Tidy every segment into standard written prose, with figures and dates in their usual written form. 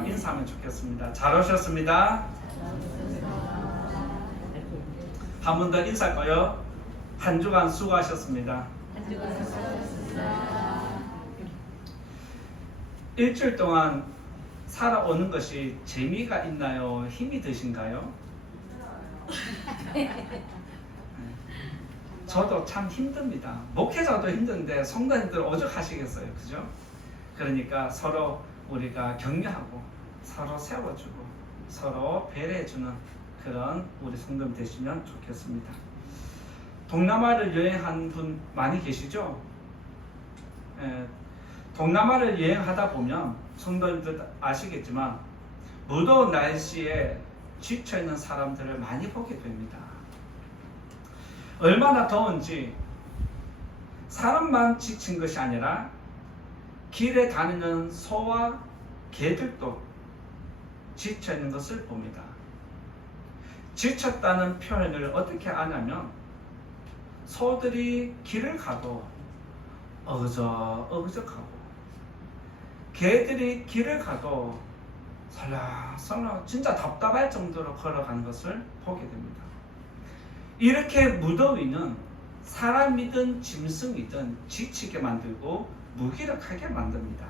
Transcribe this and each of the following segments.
인사하면 좋겠습니다. 잘 오셨습니다. 한 번 더 인사할까요? 한 주간 수고하셨습니다. 일주일 동안 살아오는 것이 재미가 있나요? 힘이 드신가요? 저도 참 힘듭니다. 목회자도 힘든데 성도님들 오죽하시겠어요, 그죠? 그러니까 서로 우리가 격려하고 서로 세워주고 서로 배려해주는 그런 우리 성도님 되시면 좋겠습니다. 동남아를 여행한 분 많이 계시죠? 동남아를 여행하다 보면 성도님들 아시겠지만 무더운 날씨에 지쳐있는 사람들을 많이 보게 됩니다. 얼마나 더운지 사람만 지친 것이 아니라 길에 다니는 소와 개들도 지쳐있는 것을 봅니다. 지쳤다는 표현을 어떻게 아냐면 소들이 길을 가도 어그적어그적하고 개들이 길을 가도 설렁설렁 진짜 답답할 정도로 걸어가는 것을 보게 됩니다. 이렇게 무더위는 사람이든 짐승이든 지치게 만들고 무기력하게 만듭니다.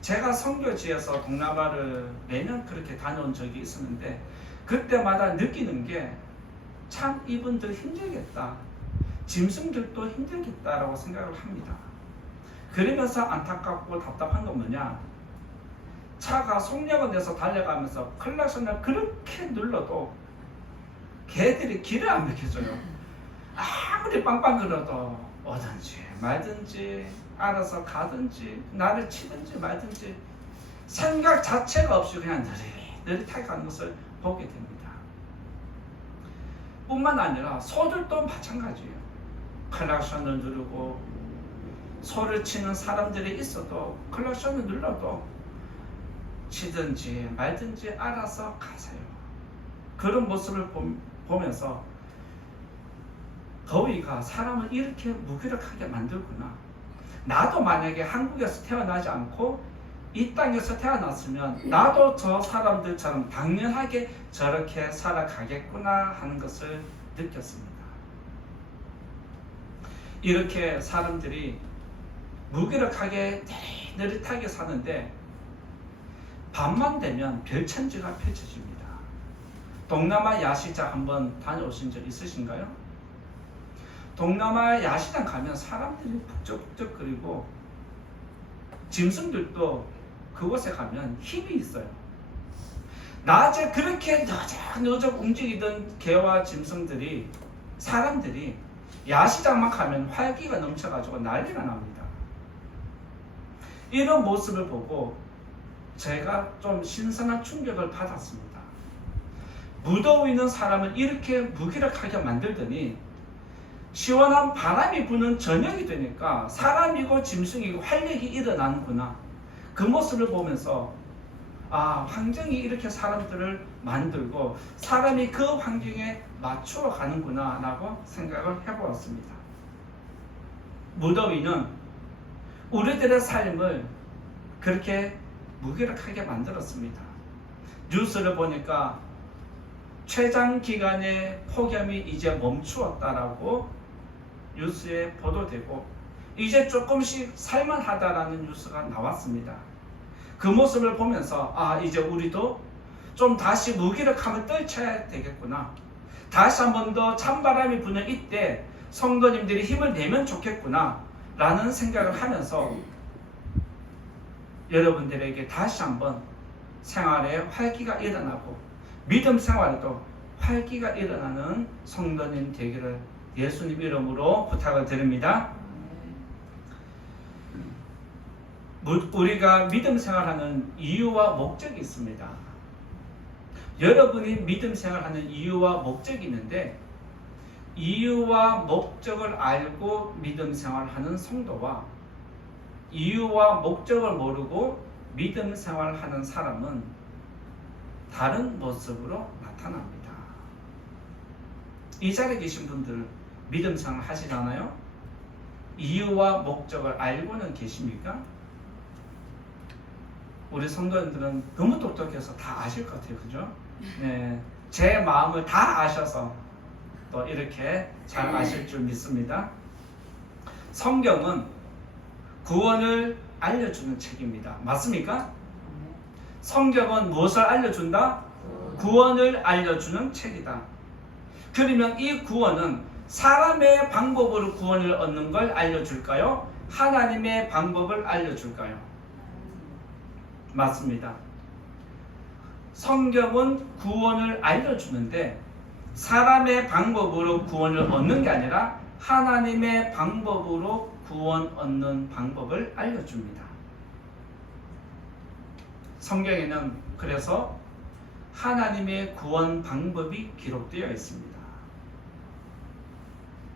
제가 선교지에서 동남아를 매년 그렇게 다녀온 적이 있었는데 그때마다 느끼는 게 참 이분들 힘들겠다, 짐승들도 힘들겠다라고 생각을 합니다. 그러면서 안타깝고 답답한 건 뭐냐, 차가 속력을 내서 달려가면서 클락션을 그렇게 눌러도 개들이 길을 안 비켜줘요. 아무리 빵빵 걸어도 오든지 말든지 알아서 가든지 나를 치든지 말든지 생각 자체가 없이 그냥 느릿하게 가는 것을 보게 됩니다. 뿐만 아니라 소들도 마찬가지예요. 클락션을 누르고 소를 치는 사람들이 있어도 클락션을 눌러도 치든지 말든지 알아서 가세요. 그런 모습을 보면서 더위가 사람을 이렇게 무기력하게 만들구나. 나도 만약에 한국에서 태어나지 않고 이 땅에서 태어났으면 나도 저 사람들처럼 당연하게 저렇게 살아가겠구나 하는 것을 느꼈습니다. 이렇게 사람들이 무기력하게 느릿하게 사는데 밤만 되면 별천지가 펼쳐집니다. 동남아 야시장 한번 다녀오신 적 있으신가요? 동남아 야시장 가면 사람들이 북적북적거리고 짐승들도 그곳에 가면 힘이 있어요. 낮에 그렇게 너적너적 움직이던 개와 짐승들이 사람들이 야시장만 가면 활기가 넘쳐가지고 난리가 납니다. 이런 모습을 보고 제가 좀 신선한 충격을 받았습니다. 무더위 있는 사람을 이렇게 무기력하게 만들더니 시원한 바람이 부는 저녁이 되니까 사람이고 짐승이고 활력이 일어나는구나. 그 모습을 보면서 환경이 이렇게 사람들을 만들고 사람이 그 환경에 맞추어 가는구나 라고 생각을 해보았습니다. 무더위는 우리들의 삶을 그렇게 무기력하게 만들었습니다. 뉴스를 보니까 최장 기간의 폭염이 이제 멈추었다라고 뉴스에 보도되고 이제 조금씩 살만하다라는 뉴스가 나왔습니다. 그 모습을 보면서 이제 우리도 좀 다시 무기력함을 떨쳐야 되겠구나. 다시 한 번 더 찬바람이 부는 이때 성도님들이 힘을 내면 좋겠구나 라는 생각을 하면서 여러분들에게 다시 한번 생활에 활기가 일어나고 믿음 생활에도 활기가 일어나는 성도님 되기를 예수님 이름으로 부탁을 드립니다. 우리가 믿음 생활하는 이유와 목적이 있습니다. 여러분이 믿음 생활하는 이유와 목적이 있는데 이유와 목적을 알고 믿음 생활하는 성도와 이유와 목적을 모르고 믿음 생활하는 사람은 다른 모습으로 나타납니다. 이 자리에 계신 분들 믿음 생활 하시잖아요? 이유와 목적을 알고는 계십니까? 우리 성도님들은 너무 똑똑해서 다 아실 것 같아요. 그죠? 네, 제 마음을 다 아셔서 또 이렇게 잘 아실 줄 믿습니다. 성경은 구원을 알려주는 책입니다. 맞습니까? 성경은 무엇을 알려준다? 구원을 알려주는 책이다. 그러면 이 구원은 사람의 방법으로 구원을 얻는 걸 알려줄까요? 하나님의 방법을 알려줄까요? 맞습니다. 성경은 구원을 알려주는데 사람의 방법으로 구원을 얻는 게 아니라 하나님의 방법으로 구원 얻는 방법을 알려줍니다. 성경에는 그래서 하나님의 구원 방법이 기록되어 있습니다.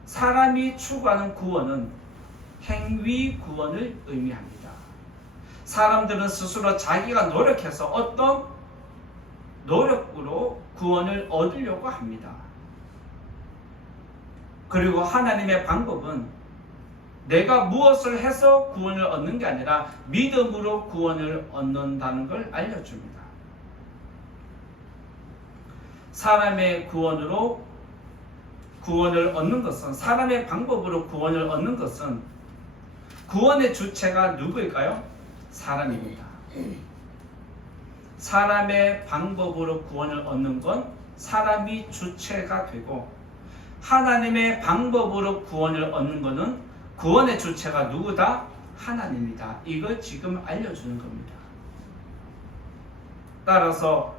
사람이 추구하는 구원은 행위 구원을 의미합니다. 사람들은 스스로 자기가 노력해서 어떤 노력으로 구원을 얻으려고 합니다. 그리고 하나님의 방법은 내가 무엇을 해서 구원을 얻는 게 아니라 믿음으로 구원을 얻는다는 걸 알려줍니다. 사람의 구원으로 구원을 얻는 것은, 사람의 방법으로 구원을 얻는 것은 구원의 주체가 누구일까요? 사람입니다. 사람의 방법으로 구원을 얻는 건 사람이 주체가 되고, 하나님의 방법으로 구원을 얻는 것은 구원의 주체가 누구다? 하나님이다. 이걸 지금 알려주는 겁니다. 따라서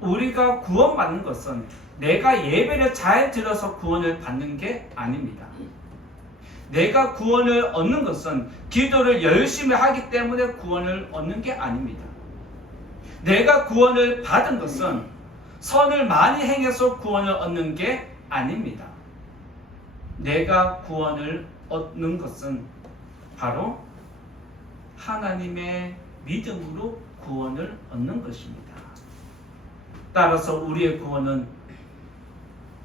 우리가 구원받는 것은 내가 예배를 잘 드려서 구원을 받는 게 아닙니다. 내가 구원을 얻는 것은 기도를 열심히 하기 때문에 구원을 얻는 게 아닙니다. 내가 구원을 받은 것은 선을 많이 행해서 구원을 얻는 게 아닙니다. 내가 구원을 얻는 것은 바로 하나님의 믿음으로 구원을 얻는 것입니다. 따라서 우리의 구원은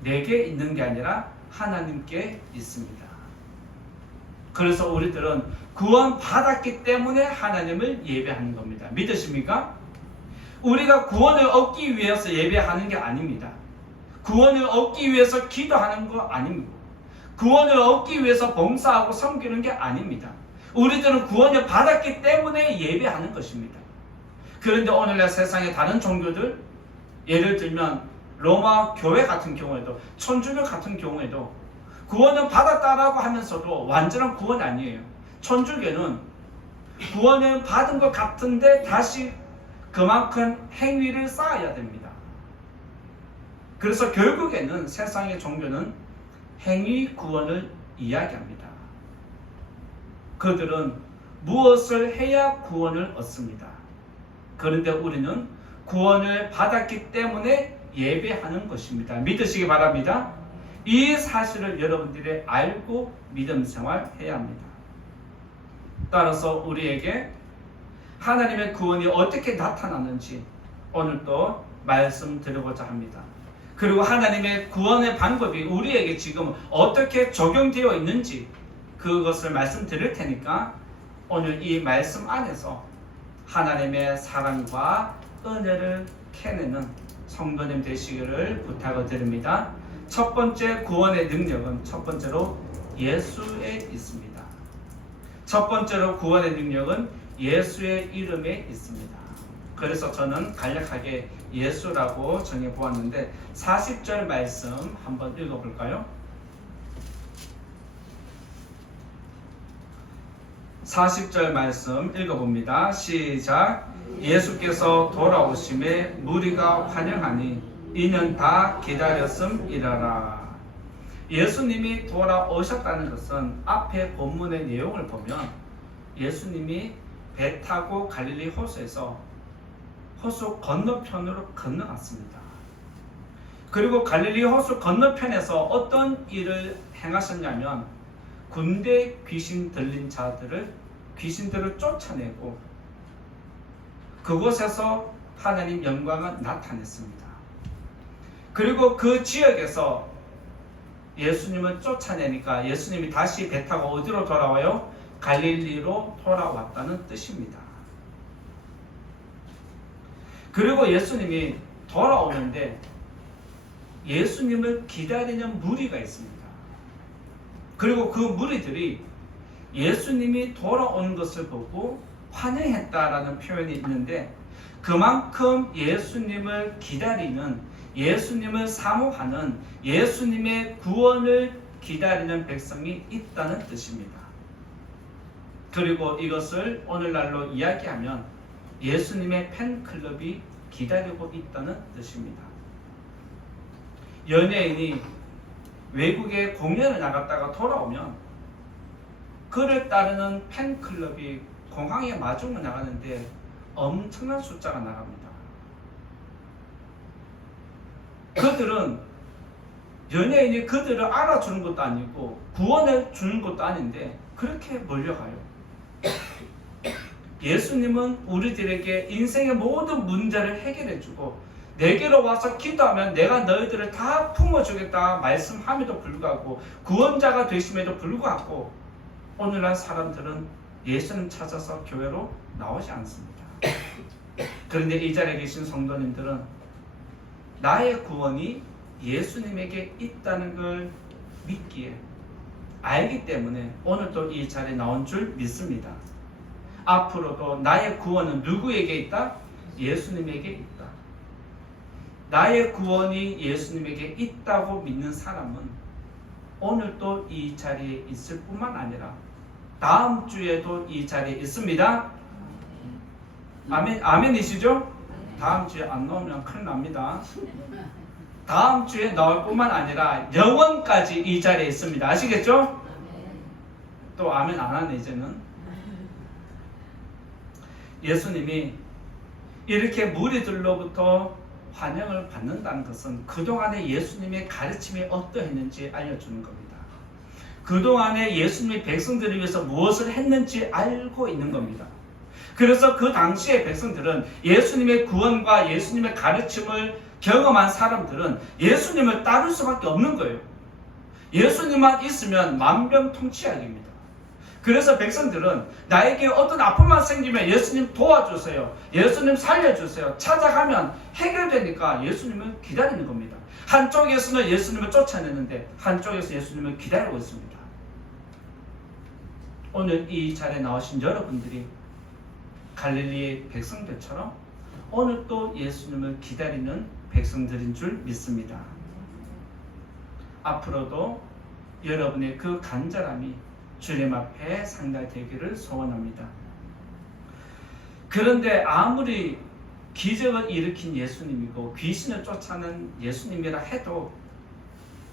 내게 있는 게 아니라 하나님께 있습니다. 그래서 우리들은 구원 받았기 때문에 하나님을 예배하는 겁니다. 믿으십니까? 우리가 구원을 얻기 위해서 예배하는 게 아닙니다. 구원을 얻기 위해서 기도하는 거 아닙니다. 구원을 얻기 위해서 봉사하고 섬기는 게 아닙니다. 우리들은 구원을 받았기 때문에 예배하는 것입니다. 그런데 오늘날 세상의 다른 종교들, 예를 들면 로마 교회 같은 경우에도, 천주교 같은 경우에도 구원을 받았다라고 하면서도 완전한 구원이 아니에요. 천주교는 구원을 받은 것 같은데 다시 그만큼 행위를 쌓아야 됩니다. 그래서 결국에는 세상의 종교는 행위 구원을 이야기합니다. 그들은 무엇을 해야 구원을 얻습니다. 그런데 우리는 구원을 받았기 때문에 예배하는 것입니다. 믿으시기 바랍니다. 이 사실을 여러분들이 알고 믿음 생활해야 합니다. 따라서 우리에게 하나님의 구원이 어떻게 나타나는지 오늘 또 말씀드리고자 합니다. 그리고 하나님의 구원의 방법이 우리에게 지금 어떻게 적용되어 있는지 그것을 말씀드릴 테니까 오늘 이 말씀 안에서 하나님의 사랑과 은혜를 캐내는 성도님 되시기를 부탁을 드립니다. 첫 번째 구원의 능력은 첫 번째로 예수에 있습니다. 첫 번째로 구원의 능력은 예수의 이름에 있습니다. 그래서 저는 간략하게 예수라고 정해보았는데 40절 말씀 한번 읽어볼까요? 40절 말씀 읽어봅니다. 시작. 예수께서 돌아오심에 무리가 환영하니 이는 다 기다렸음이라라. 예수님이 돌아오셨다는 것은 앞에 본문의 내용을 보면 예수님이 배 타고 갈릴리 호수에서 호수 건너편으로 건너갔습니다. 그리고 갈릴리 호수 건너편에서 어떤 일을 행하셨냐면 군대 귀신 들린 귀신들을 쫓아내고 그곳에서 하나님 영광을 나타냈습니다. 그리고 그 지역에서 예수님을 쫓아내니까 예수님이 다시 배 타고 어디로 돌아와요? 갈릴리로 돌아왔다는 뜻입니다. 그리고 예수님이 돌아오는데 예수님을 기다리는 무리가 있습니다. 그리고 그 무리들이 예수님이 돌아오는 것을 보고 환영했다라는 표현이 있는데, 그만큼 예수님을 기다리는, 예수님을 사모하는, 예수님의 구원을 기다리는 백성이 있다는 뜻입니다. 그리고 이것을 오늘날로 이야기하면 예수님의 팬클럽이 기다리고 있다는 뜻입니다. 연예인이 외국에 공연을 나갔다가 돌아오면 그를 따르는 팬클럽이 공항에 마중을 나가는데 엄청난 숫자가 나갑니다. 그들은 연예인이 그들을 알아주는 것도 아니고 구원해 주는 것도 아닌데 그렇게 몰려가요. 예수님은 우리들에게 인생의 모든 문제를 해결해주고 내게로 와서 기도하면 내가 너희들을 다 품어주겠다 말씀함에도 불구하고, 구원자가 되심에도 불구하고 오늘날 사람들은 예수님 찾아서 교회로 나오지 않습니다. 그런데 이 자리에 계신 성도님들은 나의 구원이 예수님에게 있다는 걸 믿기에, 알기 때문에 오늘도 이 자리에 나온 줄 믿습니다. 앞으로도 나의 구원은 누구에게 있다? 예수님에게 있다. 나의 구원이 예수님에게 있다고 믿는 사람은 오늘도 이 자리에 있을 뿐만 아니라 다음 주에도 이 자리에 있습니다. 아멘, 아멘이시죠? 다음 주에 안 나오면 큰일 납니다. 다음 주에 나올 뿐만 아니라 영원까지 이 자리에 있습니다. 아시겠죠? 또 아멘 안 하네 이제는. 예수님이 이렇게 무리들로부터 환영을 받는다는 것은 그동안에 예수님의 가르침이 어떠했는지 알려주는 겁니다. 그동안에 예수님이 백성들을 위해서 무엇을 했는지 알고 있는 겁니다. 그래서 그 당시의 백성들은 예수님의 구원과 예수님의 가르침을 경험한 사람들은 예수님을 따를 수밖에 없는 거예요. 예수님만 있으면 만병통치약입니다. 그래서 백성들은 나에게 어떤 아픔만 생기면 예수님 도와주세요, 예수님 살려주세요 찾아가면 해결되니까 예수님을 기다리는 겁니다. 한쪽에서는 예수님을 쫓아내는데 한쪽에서 예수님을 기다리고 있습니다. 오늘 이 자리에 나오신 여러분들이 갈릴리의 백성들처럼 오늘 또 예수님을 기다리는 백성들인 줄 믿습니다. 앞으로도 여러분의 그 간절함이 주님 앞에 상달되기를 소원합니다. 그런데 아무리 기적을 일으킨 예수님이고 귀신을 쫓아낸 예수님이라 해도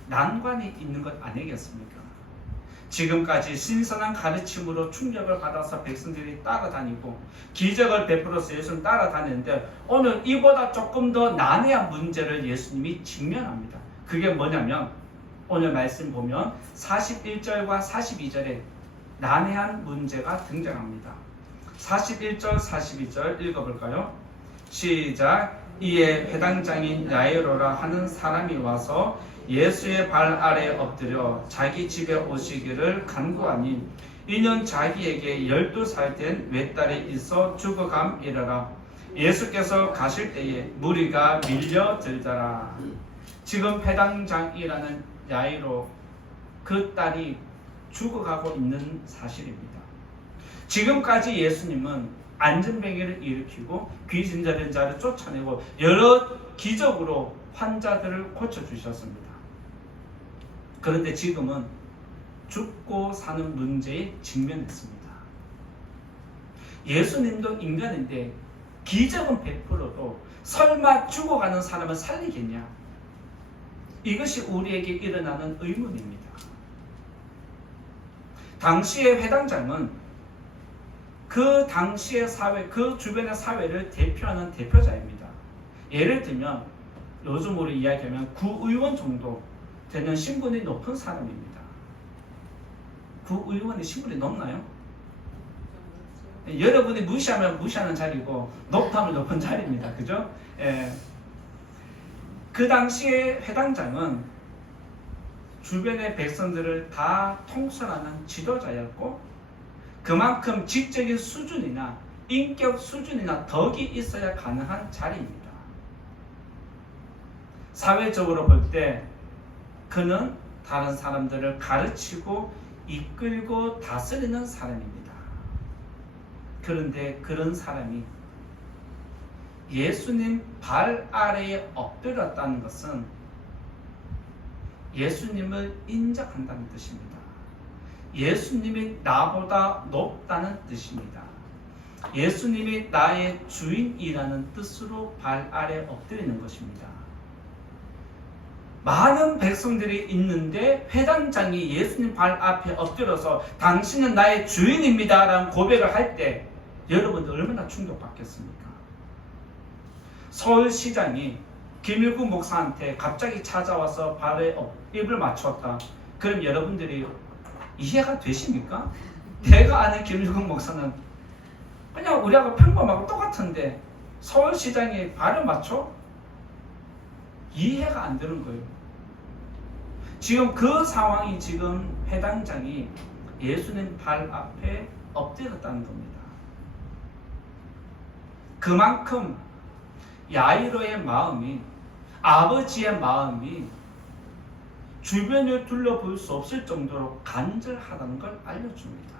난관이 있는 것 아니겠습니까? 지금까지 신선한 가르침으로 충격을 받아서 백성들이 따라다니고 기적을 베풀어서 예수님 따라다니는데 오늘 이보다 조금 더 난해한 문제를 예수님이 직면합니다. 그게 뭐냐면 오늘 말씀 보면 41절과 42절에 난해한 문제가 등장합니다. 41절, 42절 읽어볼까요? 시작. 이에 회당장인 야이로라 하는 사람이 와서 예수의 발 아래 엎드려 자기 집에 오시기를 간구하니 이는 자기에게 12살 된 외딸이 있어 죽어감이라라. 예수께서 가실 때에 무리가 밀려들더라. 지금 회당장이라는 야이로, 그 딸이 죽어가고 있는 사실입니다. 지금까지 예수님은 안전뱅이를 일으키고 귀신 들린 자를 쫓아내고 여러 기적으로 환자들을 고쳐주셨습니다. 그런데 지금은 죽고 사는 문제에 직면했습니다. 예수님도 인간인데 기적은 베풀어도 설마 죽어가는 사람을 살리겠냐? 이것이 우리에게 일어나는 의문입니다. 당시의 회당장은 그 당시의 사회, 그 주변의 사회를 대표하는 대표자입니다. 예를 들면 요즘으로 이야기하면 구의원 정도 되는 신분이 높은 사람입니다. 구의원의 신분이 높나요? 여러분이 무시하면 무시하는 자리고 높다면 높은 자리입니다. 그죠? 예. 그 당시에 회당장은 주변의 백성들을 다 통솔하는 지도자였고 그만큼 지적인 수준이나 인격 수준이나 덕이 있어야 가능한 자리입니다. 사회적으로 볼 때 그는 다른 사람들을 가르치고 이끌고 다스리는 사람입니다. 그런데 그런 사람이 예수님 발 아래에 엎드렸다는 것은 예수님을 인정한다는 뜻입니다. 예수님이 나보다 높다는 뜻입니다. 예수님이 나의 주인이라는 뜻으로 발 아래 엎드리는 것입니다. 많은 백성들이 있는데 회당장이 예수님 발 앞에 엎드려서 당신은 나의 주인입니다 라는 고백을 할 때 여러분들 얼마나 충격받겠습니까? 서울시장이 김일구 목사한테 갑자기 찾아와서 발에 입을 맞췄다. 그럼 여러분들이 이해가 되십니까? 내가 아는 김일구 목사는 그냥 우리하고 평범하고 똑같은데 서울시장이 발을 맞춰? 이해가 안 되는 거예요. 지금 그 상황이 지금 회당장이 예수님 발 앞에 엎드렸다는 겁니다. 그만큼 야이로의 마음이, 아버지의 마음이 주변을 둘러볼 수 없을 정도로 간절하다는 걸 알려줍니다.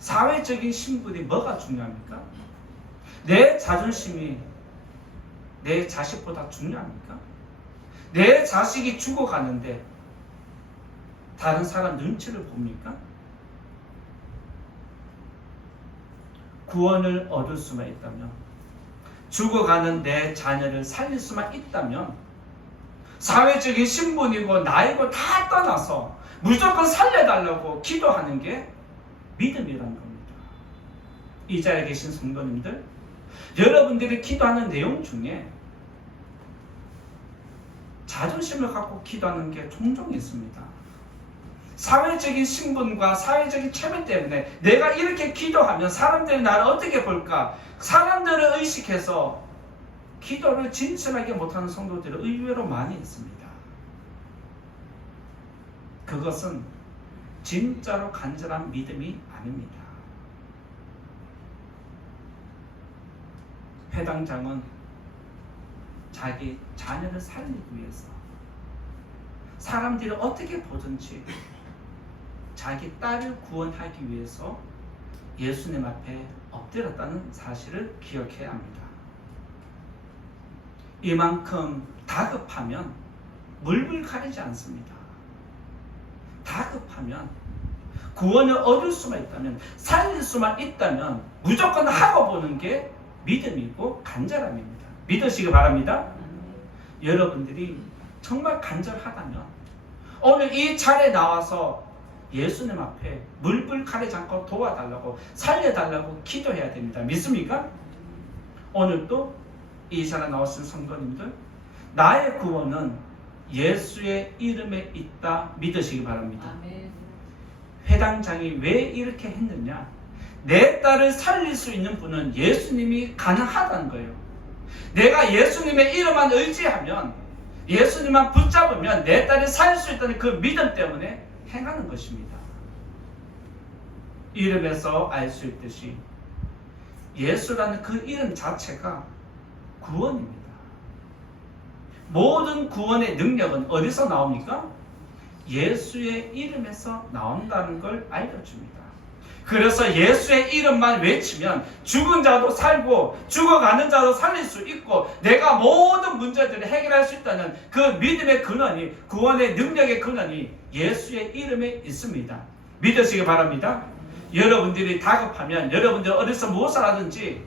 사회적인 신분이 뭐가 중요합니까? 내 자존심이 내 자식보다 중요합니까? 내 자식이 죽어가는데 다른 사람 눈치를 봅니까? 구원을 얻을 수만 있다면, 죽어가는 내 자녀를 살릴 수만 있다면, 사회적인 신분이고 나이고 다 떠나서 무조건 살려달라고 기도하는 게 믿음이라는 겁니다. 이 자리에 계신 성도님들, 여러분들이 기도하는 내용 중에 자존심을 갖고 기도하는 게 종종 있습니다. 사회적인 신분과 사회적인 체면 때문에 내가 이렇게 기도하면 사람들이 나를 어떻게 볼까? 사람들을 의식해서 기도를 진실하게 못하는 성도들이 의외로 많이 있습니다. 그것은 진짜로 간절한 믿음이 아닙니다. 회당장은 자기 자녀를 살리기 위해서 사람들이 어떻게 보든지 자기 딸을 구원하기 위해서 예수님 앞에 엎드렸다는 사실을 기억해야 합니다. 이만큼 다급하면 물불 가리지 않습니다. 다급하면 구원을 얻을 수만 있다면, 살릴 수만 있다면 무조건 하고 보는 게 믿음이고 간절함입니다. 믿으시기 바랍니다. 여러분들이 정말 간절하다면 오늘 이 자리에 나와서 예수님 앞에 물불 가리지 않고 도와달라고, 살려달라고 기도해야 됩니다. 믿습니까? 오늘도 이 자리에 나오신 성도님들, 나의 구원은 예수의 이름에 있다 믿으시기 바랍니다. 아멘. 회당장이 왜 이렇게 했느냐? 내 딸을 살릴 수 있는 분은 예수님이 가능하다는 거예요. 내가 예수님의 이름만 의지하면, 예수님만 붙잡으면 내 딸을 살릴 수 있다는 그 믿음 때문에 행하는 것입니다. 이름에서 알 수 있듯이 예수라는 그 이름 자체가 구원입니다. 모든 구원의 능력은 어디서 나옵니까? 예수의 이름에서 나온다는 걸 알려줍니다. 그래서 예수의 이름만 외치면 죽은 자도 살고 죽어가는 자도 살릴 수 있고 내가 모든 문제들을 해결할 수 있다는 그 믿음의 근원이, 구원의 능력의 근원이 예수의 이름에 있습니다. 믿으시기 바랍니다. 여러분들이 다급하면 여러분들 어디서 무엇을 하든지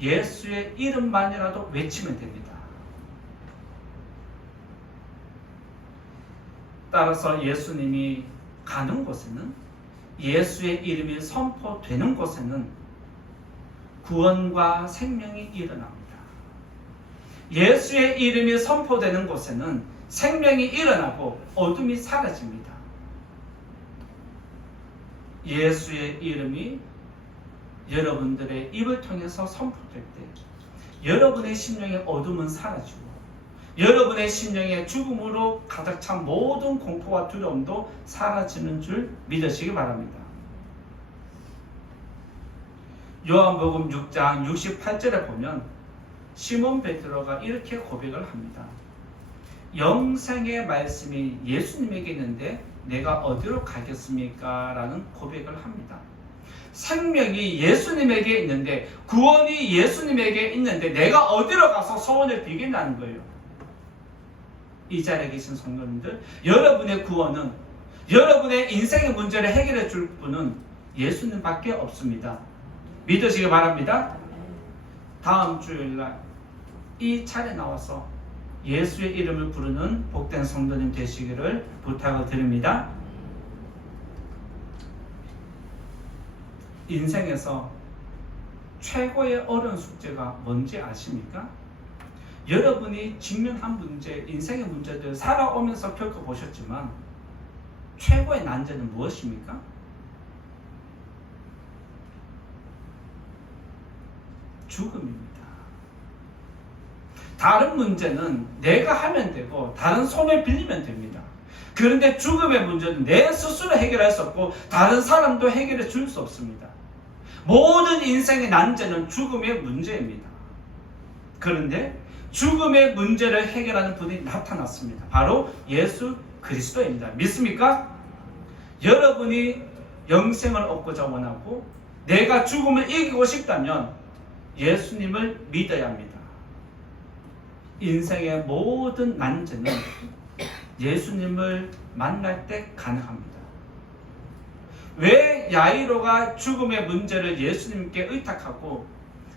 예수의 이름만이라도 외치면 됩니다. 따라서 예수님이 가는 곳에는, 예수의 이름이 선포되는 곳에는 구원과 생명이 일어납니다. 예수의 이름이 선포되는 곳에는 생명이 일어나고 어둠이 사라집니다. 예수의 이름이 여러분들의 입을 통해서 선포될 때 여러분의 심령의 어둠은 사라지고 여러분의 심령의 죽음으로 가득 찬 모든 공포와 두려움도 사라지는 줄 믿으시기 바랍니다. 요한복음 6장 68절에 보면 시몬 베드로가 이렇게 고백을 합니다. 영생의 말씀이 예수님에게 있는데 내가 어디로 가겠습니까? 라는 고백을 합니다. 생명이 예수님에게 있는데, 구원이 예수님에게 있는데 내가 어디로 가서 소원을 빌겠다는 거예요. 이 자리에 계신 성도님들, 여러분의 구원은, 여러분의 인생의 문제를 해결해 줄 분은 예수님밖에 없습니다. 믿으시기 바랍니다. 다음 주일날 이 차례 나와서 예수의 이름을 부르는 복된 성도님 되시기를 부탁을 드립니다. 인생에서 최고의 어려운 숙제가 뭔지 아십니까? 여러분이 직면한 문제, 인생의 문제들 살아오면서 겪어보셨지만 최고의 난제는 무엇입니까? 죽음입니다. 다른 문제는 내가 하면 되고 다른 손을 빌리면 됩니다. 그런데 죽음의 문제는 내 스스로 해결할 수 없고 다른 사람도 해결해 줄 수 없습니다. 모든 인생의 난제는 죽음의 문제입니다. 그런데 죽음의 문제를 해결하는 분이 나타났습니다. 바로 예수 그리스도입니다. 믿습니까? 여러분이 영생을 얻고자 원하고 내가 죽음을 이기고 싶다면 예수님을 믿어야 합니다. 인생의 모든 난제는 예수님을 만날 때 가능합니다. 왜 야이로가 죽음의 문제를 예수님께 의탁하고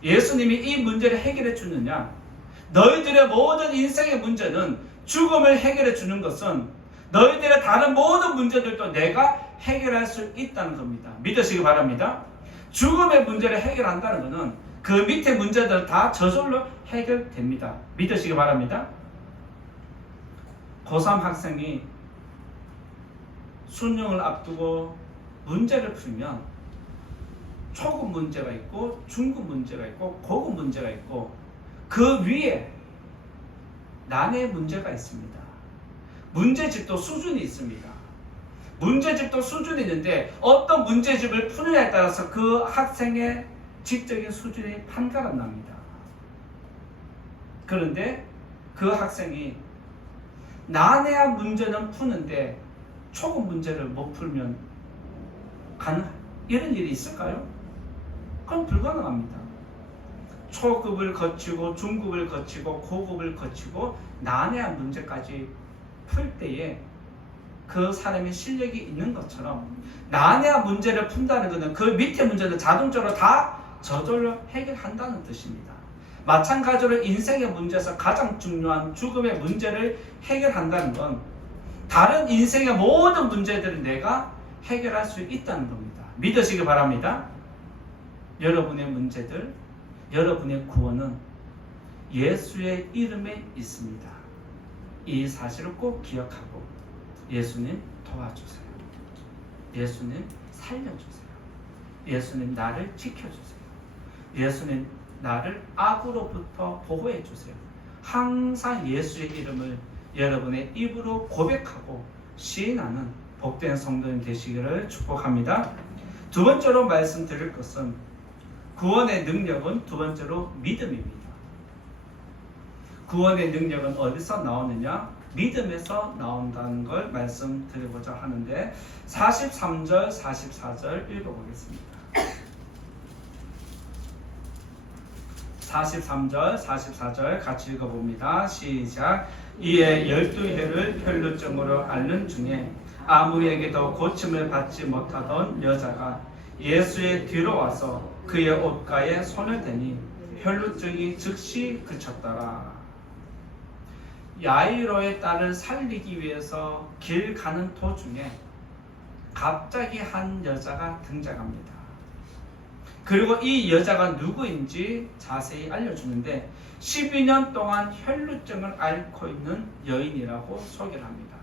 예수님이 이 문제를 해결해 주느냐? 너희들의 모든 인생의 문제는 죽음을 해결해 주는 것은 너희들의 다른 모든 문제들도 내가 해결할 수 있다는 겁니다. 믿으시기 바랍니다. 죽음의 문제를 해결한다는 것은 그 밑에 문제들 다 저절로 해결됩니다. 믿으시기 바랍니다. 고3 학생이 수능을 앞두고 문제를 풀면 초급 문제가 있고 중급 문제가 있고 고급 문제가 있고 그 위에 난해 문제가 있습니다. 문제집도 수준이 있습니다. 문제집도 수준이 있는데 어떤 문제집을 푸느냐에 따라서 그 학생의 지적인 수준이 판가름 납니다. 그런데 그 학생이 난해한 문제는 푸는데 초급 문제를 못 풀면 이런 일이 있을까요? 그건 불가능합니다. 초급을 거치고 중급을 거치고 고급을 거치고 난해한 문제까지 풀 때에 그 사람의 실력이 있는 것처럼 난해한 문제를 푼다는 것은 그 밑에 문제는 자동적으로 다 저절로 해결한다는 뜻입니다. 마찬가지로 인생의 문제에서 가장 중요한 죽음의 문제를 해결한다는 건 다른 인생의 모든 문제들을 내가 해결할 수 있다는 겁니다. 믿으시기 바랍니다. 여러분의 문제들, 여러분의 구원은 예수의 이름에 있습니다. 이 사실을 꼭 기억하고 예수님 도와주세요. 예수님 살려주세요. 예수님 나를 지켜주세요. 예수님 나를 악으로부터 보호해 주세요. 항상 예수의 이름을 여러분의 입으로 고백하고 시인하는 복된 성도님 되시기를 축복합니다. 두 번째로 말씀드릴 것은 구원의 능력은 두 번째로 믿음입니다. 구원의 능력은 어디서 나오느냐? 믿음에서 나온다는 걸 말씀드리고자 하는데 43절, 44절 읽어보겠습니다. 43절, 44절 같이 읽어봅니다. 시작. 이에 12해를 혈루증으로 앓는 중에 아무에게도 고침을 받지 못하던 여자가 예수의 뒤로 와서 그의 옷가에 손을 대니 혈루증이 즉시 그쳤더라. 야이로의 딸을 살리기 위해서 길 가는 도중에 갑자기 한 여자가 등장합니다. 그리고 이 여자가 누구인지 자세히 알려주는데 12년 동안 혈루증을 앓고 있는 여인이라고 소개를 합니다.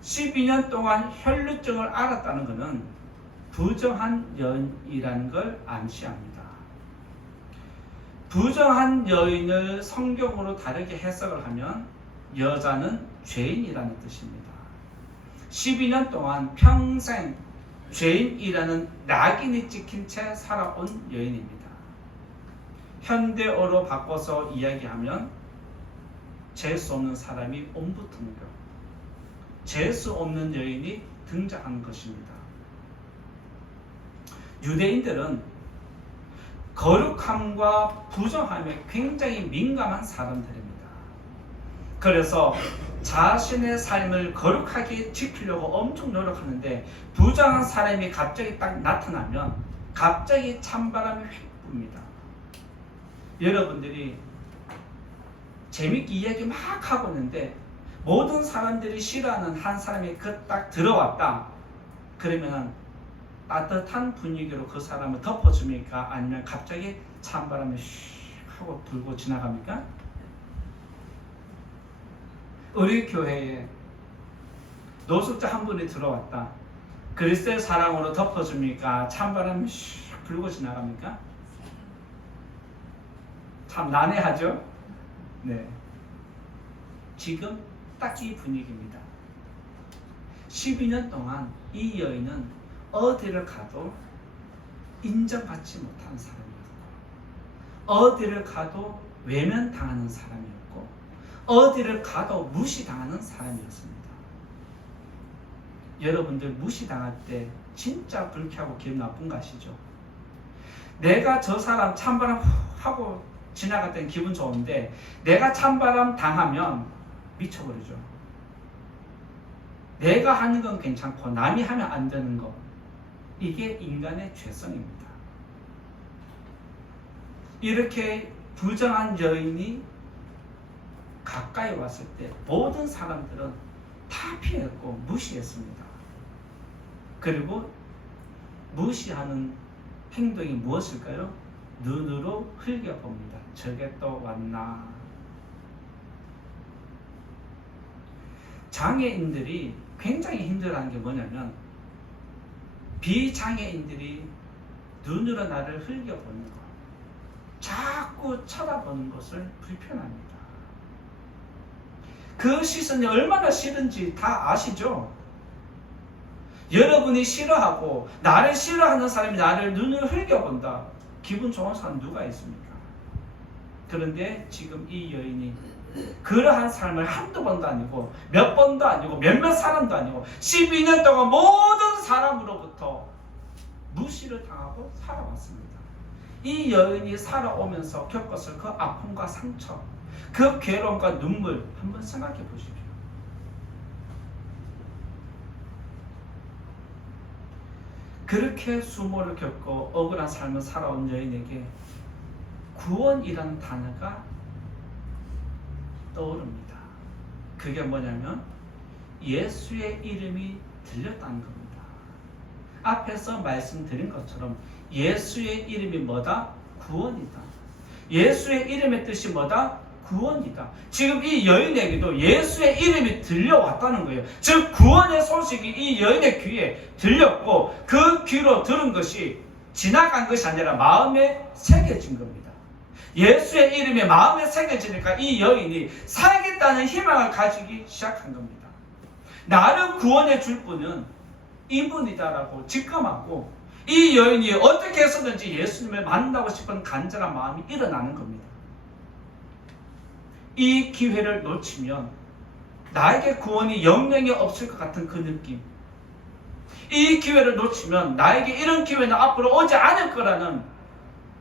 12년 동안 혈루증을 앓았다는 것은 부정한 여인이라는 걸 암시합니다. 부정한 여인을 성경으로 다르게 해석을 하면 여자는 죄인이라는 뜻입니다. 12년 동안 평생 죄인이라는 낙인이 찍힌 채 살아온 여인입니다. 현대어로 바꿔서 이야기하면 재수 없는 사람이 옴부통교, 재수 없는 여인이 등장한 것입니다. 유대인들은 거룩함과 부정함에 굉장히 민감한 사람들입니다. 그래서 자신의 삶을 거룩하게 지키려고 엄청 노력하는데 부정한 사람이 갑자기 딱 나타나면 갑자기 찬바람이 휙 붑니다. 여러분들이 재밌게 이야기 막 하고 있는데 모든 사람들이 싫어하는 한 사람이 딱 들어왔다. 그러면 따뜻한 분위기로 그 사람을 덮어줍니까? 아니면 갑자기 찬바람이 슉 하고 불고 지나갑니까? 우리 교회에 노숙자 한 분이 들어왔다. 그리스도의 사랑으로 덮어줍니까? 찬바람이 슉 불고 지나갑니까? 참 난해하죠? 네. 지금 딱 이 분위기입니다. 12년 동안 이 여인은 어디를 가도 인정받지 못하는 사람이었고, 어디를 가도 외면당하는 사람이었고, 어디를 가도 무시당하는 사람이었습니다. 여러분들 무시당할 때 진짜 불쾌하고 기분 나쁜 거 아시죠? 내가 저 사람 찬바람 하고 지나갈 때는 기분 좋은데 내가 찬바람 당하면 미쳐버리죠. 내가 하는 건 괜찮고 남이 하면 안 되는 거, 이게 인간의 죄성입니다. 이렇게 부정한 여인이 가까이 왔을 때 모든 사람들은 다 피했고 무시했습니다. 그리고 무시하는 행동이 무엇일까요? 눈으로 흘겨봅니다. 저게 또 왔나. 장애인들이 굉장히 힘들어하는 게 뭐냐면 비장애인들이 눈으로 나를 흘겨보는 것, 자꾸 쳐다보는 것을 불편합니다. 그 시선이 얼마나 싫은지 다 아시죠? 여러분이 싫어하고 나를 싫어하는 사람이 나를 눈으로 흘겨본다. 기분 좋은 사람 누가 있습니까? 그런데 지금 이 여인이 그러한 삶을 한두 번도 아니고 몇 번도 아니고 몇몇 사람도 아니고 12년 동안 모든 사람으로부터 무시를 당하고 살아왔습니다. 이 여인이 살아오면서 겪었을 그 아픔과 상처, 그 괴로움과 눈물 한번 생각해 보십시오. 그렇게 수모를 겪고 억울한 삶을 살아온 여인에게 구원이라는 단어가 떠오릅니다. 그게 뭐냐면 예수의 이름이 들렸다는 겁니다. 앞에서 말씀드린 것처럼 예수의 이름이 뭐다? 구원이다. 예수의 이름의 뜻이 뭐다? 구원이다. 지금 이 여인에게도 예수의 이름이 들려왔다는 거예요. 즉 구원의 소식이 이 여인의 귀에 들렸고 그 귀로 들은 것이 지나간 것이 아니라 마음에 새겨진 겁니다. 예수의 이름이 마음에 새겨지니까 이 여인이 살겠다는 희망을 가지기 시작한 겁니다. 나를 구원해 줄 분은 이분이다라고 직감하고 이 여인이 어떻게 해서든지 예수님을 만나고 싶은 간절한 마음이 일어나는 겁니다. 이 기회를 놓치면 나에게 구원이 영영이 없을 것 같은 그 느낌, 이 기회를 놓치면 나에게 이런 기회는 앞으로 오지 않을 거라는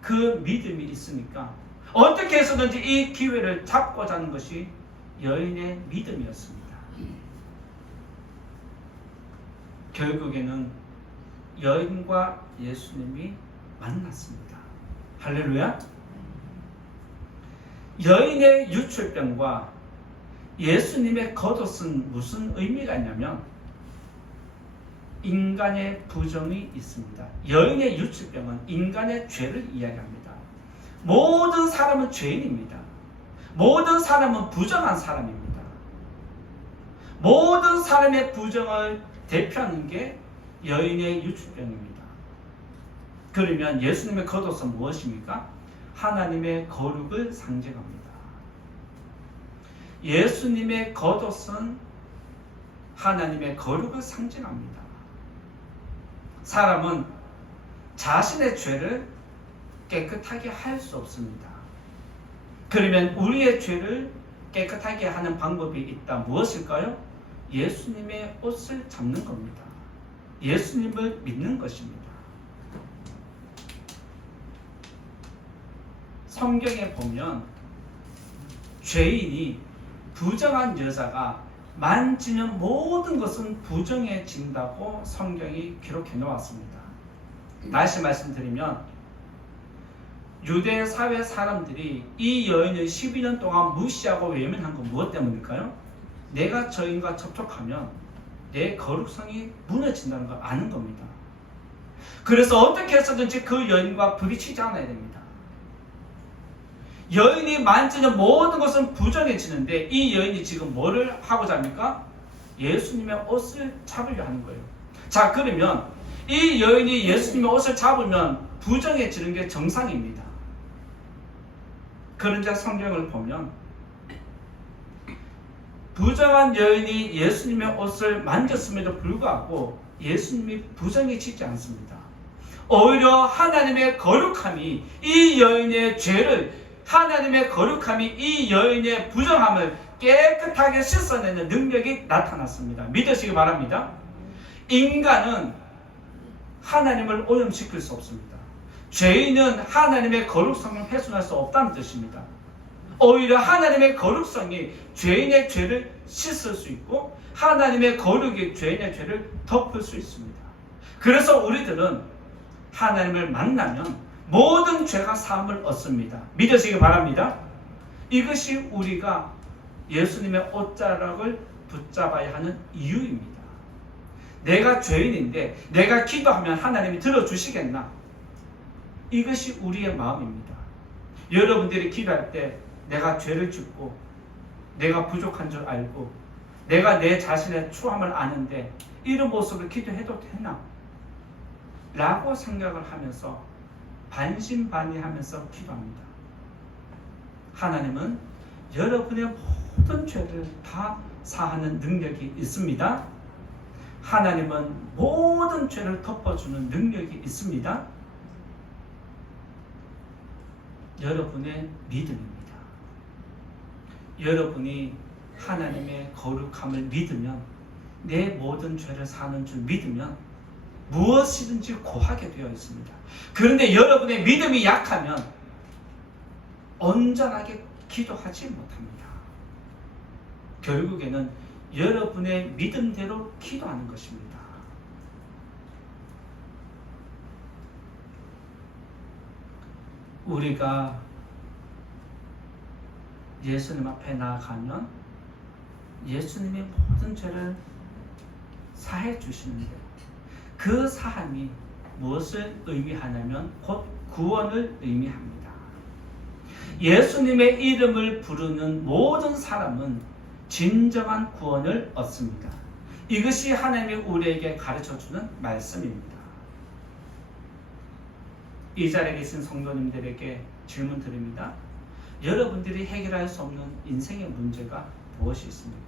그 믿음이 있으니까 어떻게 해서든지 이 기회를 잡고자 하는 것이 여인의 믿음이었습니다. 결국에는 여인과 예수님이 만났습니다. 할렐루야. 여인의 유출병과 예수님의 겉옷은 무슨 의미가 있냐면 인간의 부정이 있습니다. 여인의 유출병은 인간의 죄를 이야기합니다. 모든 사람은 죄인입니다. 모든 사람은 부정한 사람입니다. 모든 사람의 부정을 대표하는 게 여인의 유출병입니다. 그러면 예수님의 겉옷은 무엇입니까? 하나님의 거룩을 상징합니다. 예수님의 겉옷은 하나님의 거룩을 상징합니다. 사람은 자신의 죄를 깨끗하게 할 수 없습니다. 그러면 우리의 죄를 깨끗하게 하는 방법이 있다. 무엇일까요? 예수님의 옷을 잡는 겁니다. 예수님을 믿는 것입니다. 성경에 보면 죄인이 부정한 여자가 만지는 모든 것은 부정해진다고 성경이 기록해 놓았습니다. 다시 말씀드리면 유대 사회 사람들이 이 여인을 12년 동안 무시하고 외면한 건 무엇 때문일까요? 내가 저 여인과 접촉하면 내 거룩성이 무너진다는 걸 아는 겁니다. 그래서 어떻게 해서든지 그 여인과 부딪히지 않아야 됩니다. 여인이 만지는 모든 것은 부정해지는데 이 여인이 지금 뭐를 하고자 합니까? 예수님의 옷을 잡으려 하는 거예요. 자, 그러면 이 여인이 예수님의 옷을 잡으면 부정해지는 게 정상입니다. 그런데 성경을 보면 부정한 여인이 예수님의 옷을 만졌음에도 불구하고 예수님이 부정해지지 않습니다. 오히려 하나님의 거룩함이 이 여인의 죄를, 하나님의 거룩함이 이 여인의 부정함을 깨끗하게 씻어내는 능력이 나타났습니다. 믿으시기 바랍니다. 인간은 하나님을 오염시킬 수 없습니다. 죄인은 하나님의 거룩성을 훼손할 수 없다는 뜻입니다. 오히려 하나님의 거룩성이 죄인의 죄를 씻을 수 있고 하나님의 거룩이 죄인의 죄를 덮을 수 있습니다. 그래서 우리들은 하나님을 만나면 모든 죄가 사함을 얻습니다. 믿으시기 바랍니다. 이것이 우리가 예수님의 옷자락을 붙잡아야 하는 이유입니다. 내가 죄인인데 내가 기도하면 하나님이 들어주시겠나? 이것이 우리의 마음입니다. 여러분들이 기도할 때 내가 죄를 짓고 내가 부족한 줄 알고 내가 내 자신의 추함을 아는데 이런 모습을 기도해도 되나? 라고 생각을 하면서 반신반의하면서 기도합니다. 하나님은 여러분의 모든 죄를 다 사하는 능력이 있습니다. 하나님은 모든 죄를 덮어주는 능력이 있습니다. 여러분의 믿음입니다. 여러분이 하나님의 거룩함을 믿으면, 내 모든 죄를 사는 줄 믿으면 무엇이든지 고하게 되어 있습니다. 그런데 여러분의 믿음이 약하면 온전하게 기도하지 못합니다. 결국에는 여러분의 믿음대로 기도하는 것입니다. 우리가 예수님 앞에 나아가면 예수님이 모든 죄를 사해 주시는데 그 사함이 무엇을 의미하냐면 곧 구원을 의미합니다. 예수님의 이름을 부르는 모든 사람은 진정한 구원을 얻습니다. 이것이 하나님이 우리에게 가르쳐주는 말씀입니다. 이 자리에 계신 성도님들에게 질문 드립니다. 여러분들이 해결할 수 없는 인생의 문제가 무엇이 있습니까?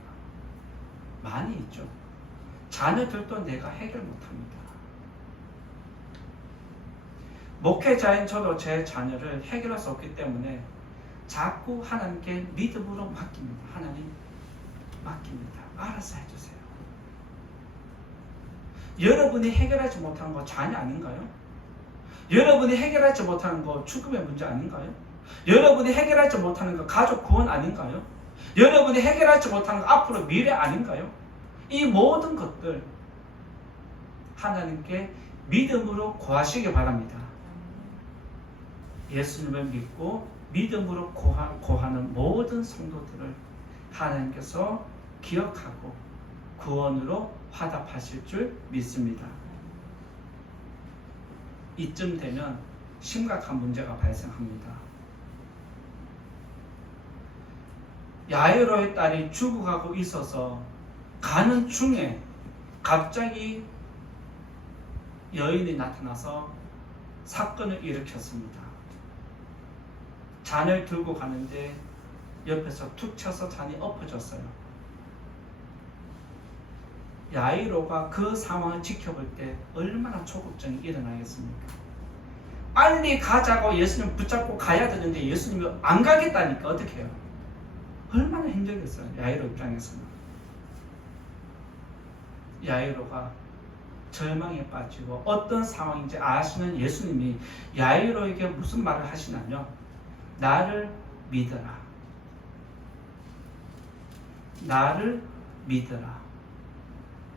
많이 있죠. 자녀들도 내가 해결 못합니다. 목회자인 저도 제 자녀를 해결할 수 없기 때문에 자꾸 하나님께 믿음으로 맡깁니다. 하나님 맡깁니다. 알아서 해주세요. 여러분이 해결하지 못하는 거 자녀 아닌가요? 여러분이 해결하지 못하는 거 죽음의 문제 아닌가요? 여러분이 해결하지 못하는 거 가족 구원 아닌가요? 여러분이 해결하지 못하는 거 앞으로 미래 아닌가요? 이 모든 것들 하나님께 믿음으로 고하시기 바랍니다. 예수님을 믿고 믿음으로 고하는 모든 성도들을 하나님께서 기억하고 구원으로 화답하실 줄 믿습니다. 이쯤 되면 심각한 문제가 발생합니다. 야이로의 딸이 죽어가고 있어서 가는 중에 갑자기 여인이 나타나서 사건을 일으켰습니다. 잔을 들고 가는데 옆에서 툭 쳐서 잔이 엎어졌어요. 야이로가 그 상황을 지켜볼 때 얼마나 초급증이 일어나겠습니까? 빨리 가자고 예수님 붙잡고 가야 되는데 예수님이 안 가겠다니까 어떻게 해요? 얼마나 힘들겠어요, 야이로 입장에서는. 야이로가 절망에 빠지고 어떤 상황인지 아시는 예수님이 야이로에게 무슨 말을 하시냐면, 나를 믿어라. 나를 믿어라.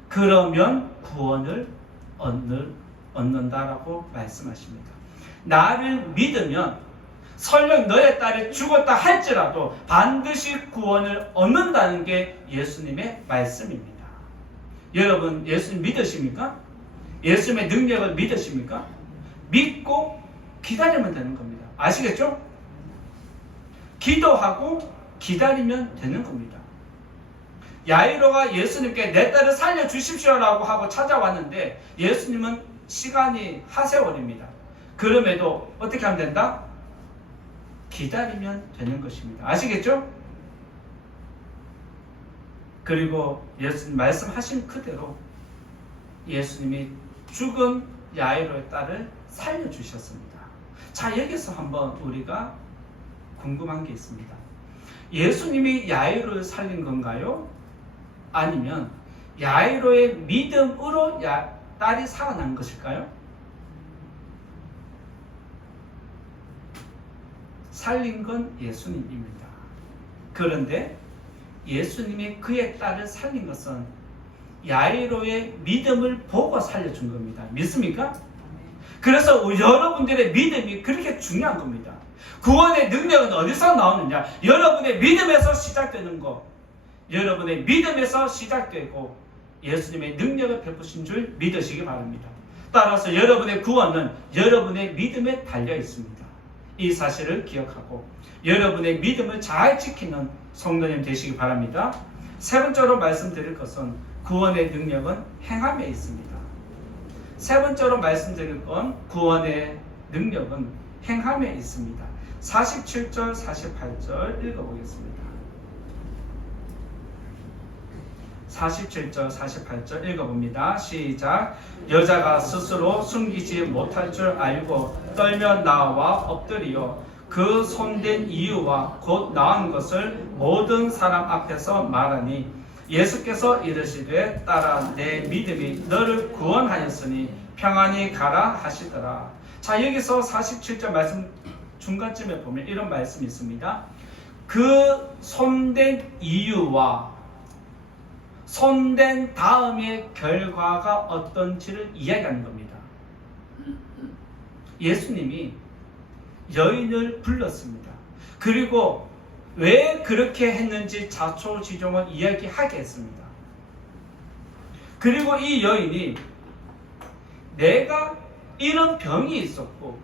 그러면 구원을 얻는다라고 말씀하십니다. 나를 믿으면 설령 너의 딸이 죽었다 할지라도 반드시 구원을 얻는다는 게 예수님의 말씀입니다. 여러분, 예수님 믿으십니까? 예수님의 능력을 믿으십니까? 믿고 기다리면 되는 겁니다. 아시겠죠? 기도하고 기다리면 되는 겁니다. 야이로가 예수님께 내 딸을 살려주십시오라고 하고 찾아왔는데 예수님은 시간이 하세월입니다. 그럼에도 어떻게 하면 된다? 기다리면 되는 것입니다. 아시겠죠? 그리고 예수님 말씀하신 그대로 예수님이 죽은 야이로의 딸을 살려주셨습니다. 자, 여기서 한번 우리가 궁금한 게 있습니다. 예수님이 야이로를 살린 건가요? 아니면 야이로의 믿음으로 딸이 살아난 것일까요? 살린 건 예수님입니다. 그런데 예수님이 그의 딸을 살린 것은 야이로의 믿음을 보고 살려준 겁니다. 믿습니까? 그래서 여러분들의 믿음이 그렇게 중요한 겁니다. 구원의 능력은 어디서 나오느냐? 여러분의 믿음에서 시작되는 것. 여러분의 믿음에서 시작되고 예수님의 능력을 베푸신 줄 믿으시기 바랍니다. 따라서 여러분의 구원은 여러분의 믿음에 달려 있습니다. 이 사실을 기억하고 여러분의 믿음을 잘 지키는 성도님 되시기 바랍니다. 세 번째로 말씀드릴 것은 구원의 능력은 행함에 있습니다. 세 번째로 말씀드릴 건 구원의 능력은 행함에 있습니다. 47절, 48절 읽어보겠습니다. 47절, 48절 읽어봅니다. 시작. 여자가 스스로 숨기지 못할 줄 알고 떨며 나와 엎드리어 그 손댄 이유와 곧 나은 것을 모든 사람 앞에서 말하니 예수께서 이르시되 딸아 내 믿음이 너를 구원하였으니 평안히 가라 하시더라. 자, 여기서 47절 말씀 중간쯤에 보면 이런 말씀이 있습니다. 그 손댄 이유와 손댄 다음의 결과가 어떤지를 이야기하는 겁니다. 예수님이 여인을 불렀습니다. 그리고 왜 그렇게 했는지 자초지종을 이야기하게 했습니다. 그리고 이 여인이 내가 이런 병이 있었고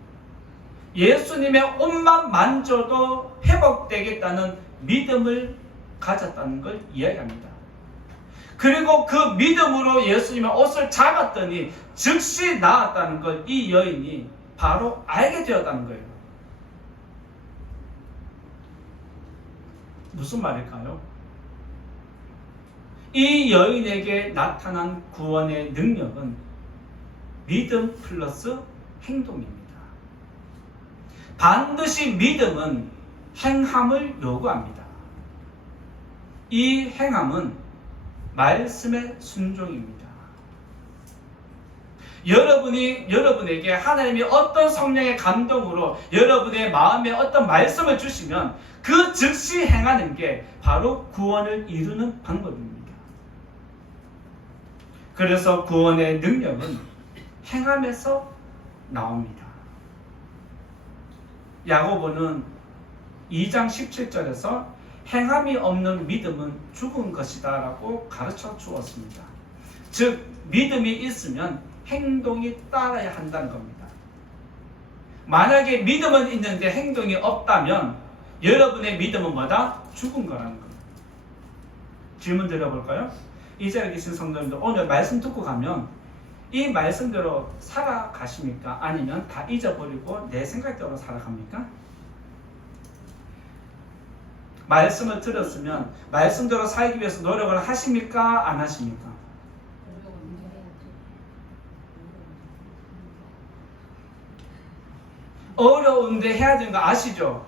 예수님의 옷만 만져도 회복되겠다는 믿음을 가졌다는 걸 이야기합니다. 그리고 그 믿음으로 예수님의 옷을 잡았더니 즉시 나았다는 걸 이 여인이 바로 알게 되었다는 거예요. 무슨 말일까요? 이 여인에게 나타난 구원의 능력은 믿음 플러스 행동입니다. 반드시 믿음은 행함을 요구합니다. 이 행함은 말씀의 순종입니다. 여러분에게 하나님이 어떤 성령의 감동으로 여러분의 마음에 어떤 말씀을 주시면 그 즉시 행하는 게 바로 구원을 이루는 방법입니다. 그래서 구원의 능력은 행함에서 나옵니다. 야고보는 2장 17절에서 행함이 없는 믿음은 죽은 것이다 라고 가르쳐 주었습니다. 즉 믿음이 있으면 행동이 따라야 한다는 겁니다. 만약에 믿음은 있는데 행동이 없다면 여러분의 믿음은 뭐다? 죽은 거라는 겁니다. 질문 드려볼까요? 이 자리에 계신 성도님들 오늘 말씀 듣고 가면 이 말씀대로 살아가십니까? 아니면 다 잊어버리고 내 생각대로 살아갑니까? 말씀을 들었으면 말씀대로 살기 위해서 노력을 하십니까? 안 하십니까? 어려운데 해야 되는 거 아시죠?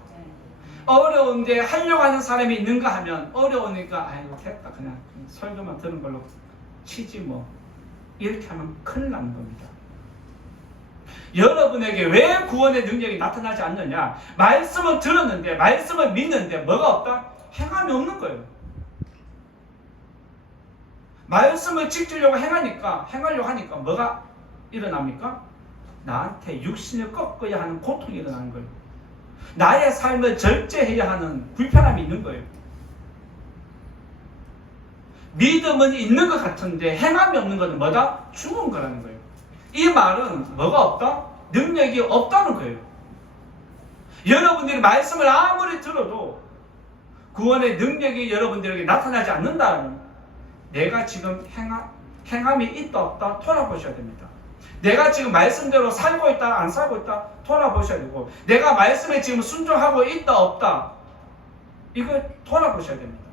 어려운데 하려고 하는 사람이 있는가 하면 어려우니까 아이고 됐다 그냥 설교만 들은 걸로 치지 뭐 이렇게 하면 큰일 나는 겁니다. 여러분에게 왜 구원의 능력이 나타나지 않느냐? 말씀을 들었는데 말씀을 믿는데 뭐가 없다? 행함이 없는 거예요. 말씀을 지키려고 행하려고 하니까 뭐가 일어납니까? 나한테 육신을 꺾어야 하는 고통이 일어나는 거예요. 나의 삶을 절제해야 하는 불편함이 있는 거예요. 믿음은 있는 것 같은데 행함이 없는 것은 뭐다? 죽은 거라는 거예요. 이 말은 뭐가 없다? 능력이 없다는 거예요. 여러분들이 말씀을 아무리 들어도 구원의 능력이 여러분들에게 나타나지 않는다면 내가 지금 행함이 있다 없다 돌아보셔야 됩니다. 내가 지금 말씀대로 살고 있다 안 살고 있다 돌아보셔야 되고 내가 말씀에 지금 순종하고 있다 없다 이걸 돌아보셔야 됩니다.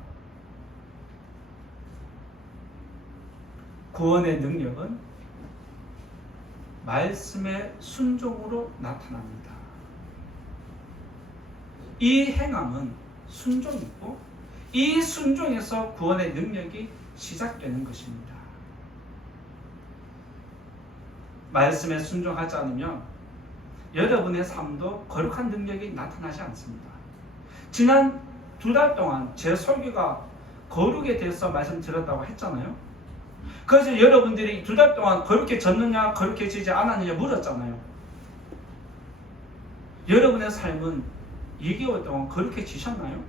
구원의 능력은 말씀의 순종으로 나타납니다. 이 행함은 순종이고 이 순종에서 구원의 능력이 시작되는 것입니다. 말씀에 순종하지 않으면 여러분의 삶도 거룩한 능력이 나타나지 않습니다. 지난 2달 동안 제 설교가 거룩에 대해서 말씀드렸다고 했잖아요. 그래서 여러분들이 2달 동안 거룩해졌느냐 거룩해지지 않았느냐 물었잖아요. 여러분의 삶은 2개월 동안 거룩해지셨나요?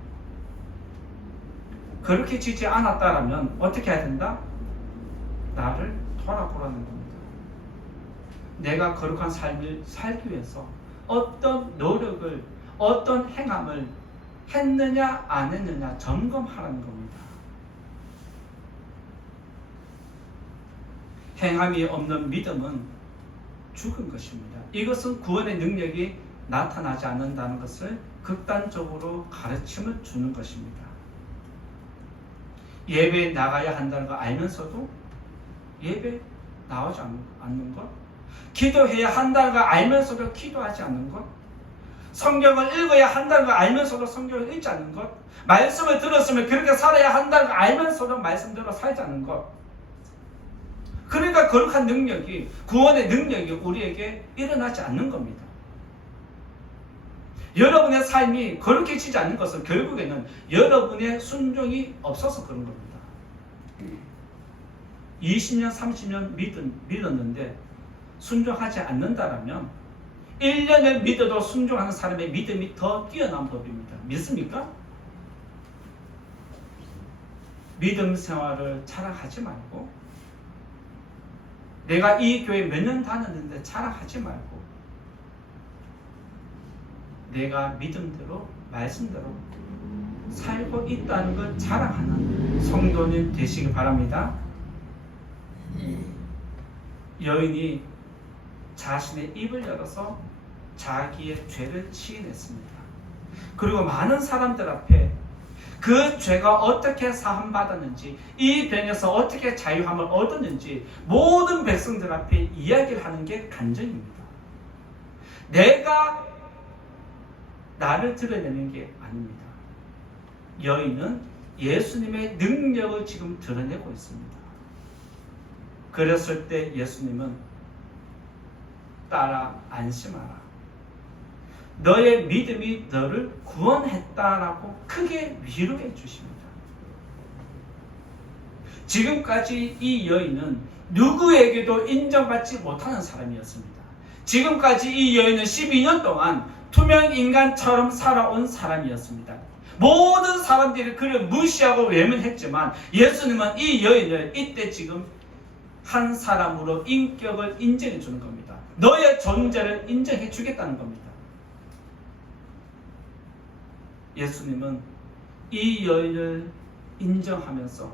거룩해지지 않았다라면 어떻게 해야 된다? 나를 돌아보라는 겁니다. 내가 거룩한 삶을 살기 위해서 어떤 노력을 어떤 행함을 했느냐 안 했느냐 점검하라는 겁니다. 행함이 없는 믿음은 죽은 것입니다. 이것은 구원의 능력이 나타나지 않는다는 것을 극단적으로 가르침을 주는 것입니다. 예배에 나가야 한다는 거 알면서도 예배 나오지 않는 것, 기도해야 한다는 거 알면서도 기도하지 않는 것, 성경을 읽어야 한다는 거 알면서도 성경을 읽지 않는 것, 말씀을 들었으면 그렇게 살아야 한다는 거 알면서도 말씀대로 살지 않는 것. 그러니까 거룩한 능력이, 구원의 능력이 우리에게 일어나지 않는 겁니다. 여러분의 삶이 거룩해지지 않는 것은 결국에는 여러분의 순종이 없어서 그런 겁니다. 20년, 30년 믿었는데 순종하지 않는다라면 1년을 믿어도 순종하는 사람의 믿음이 더 뛰어난 법입니다. 믿습니까? 믿음 생활을 자랑하지 말고 내가 이 교회 몇 년 다녔는데 자랑하지 말고 내가 믿음대로 말씀대로 살고 있다는 걸 자랑하는 성도님 되시기 바랍니다. 여인이 자신의 입을 열어서 자기의 죄를 시인했습니다. 그리고 많은 사람들 앞에 그 죄가 어떻게 사함받았는지, 이 병에서 어떻게 자유함을 얻었는지 모든 백성들 앞에 이야기를 하는 게 간증입니다. 내가 나를 드러내는 게 아닙니다. 여인은 예수님의 능력을 지금 드러내고 있습니다. 그랬을 때 예수님은 따라 안심하라. 너의 믿음이 너를 구원했다라고 크게 위로해 주십니다. 지금까지 이 여인은 누구에게도 인정받지 못하는 사람이었습니다. 지금까지 이 여인은 12년 동안 투명 인간처럼 살아온 사람이었습니다. 모든 사람들이 그를 무시하고 외면했지만 예수님은 이 여인을 이때 지금 한 사람으로 인격을 인정해 주는 겁니다. 너의 존재를 인정해 주겠다는 겁니다. 예수님은 이 여인을 인정하면서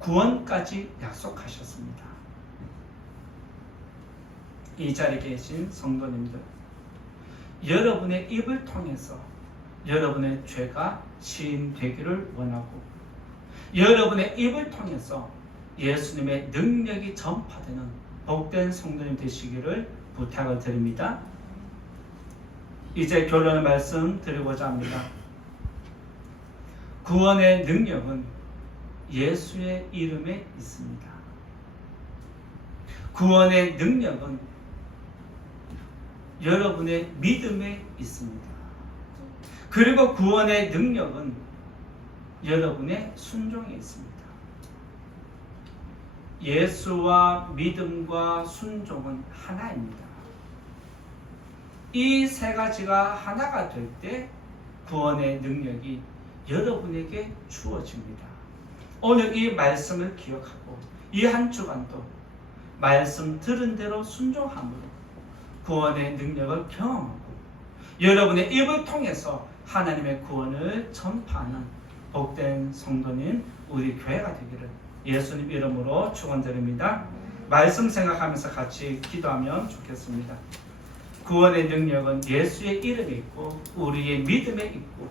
구원까지 약속하셨습니다. 이 자리에 계신 성도님들, 여러분의 입을 통해서 여러분의 죄가 시인되기를 원하고 여러분의 입을 통해서 예수님의 능력이 전파되는 복된 성도님 되시기를 부탁을 드립니다. 이제 결론의 말씀 드리고자 합니다. 구원의 능력은 예수의 이름에 있습니다. 구원의 능력은 여러분의 믿음에 있습니다. 그리고 구원의 능력은 여러분의 순종에 있습니다. 예수와 믿음과 순종은 하나입니다. 이 세 가지가 하나가 될 때 구원의 능력이 여러분에게 주어집니다. 오늘 이 말씀을 기억하고 이 한 주간도 말씀 들은 대로 순종함으로 구원의 능력을 경험하고 여러분의 입을 통해서 하나님의 구원을 전파하는 복된 성도인 우리 교회가 되기를 예수님 이름으로 축원드립니다. 말씀 생각하면서 같이 기도하면 좋겠습니다. 구원의 능력은 예수의 이름에 있고 우리의 믿음에 있고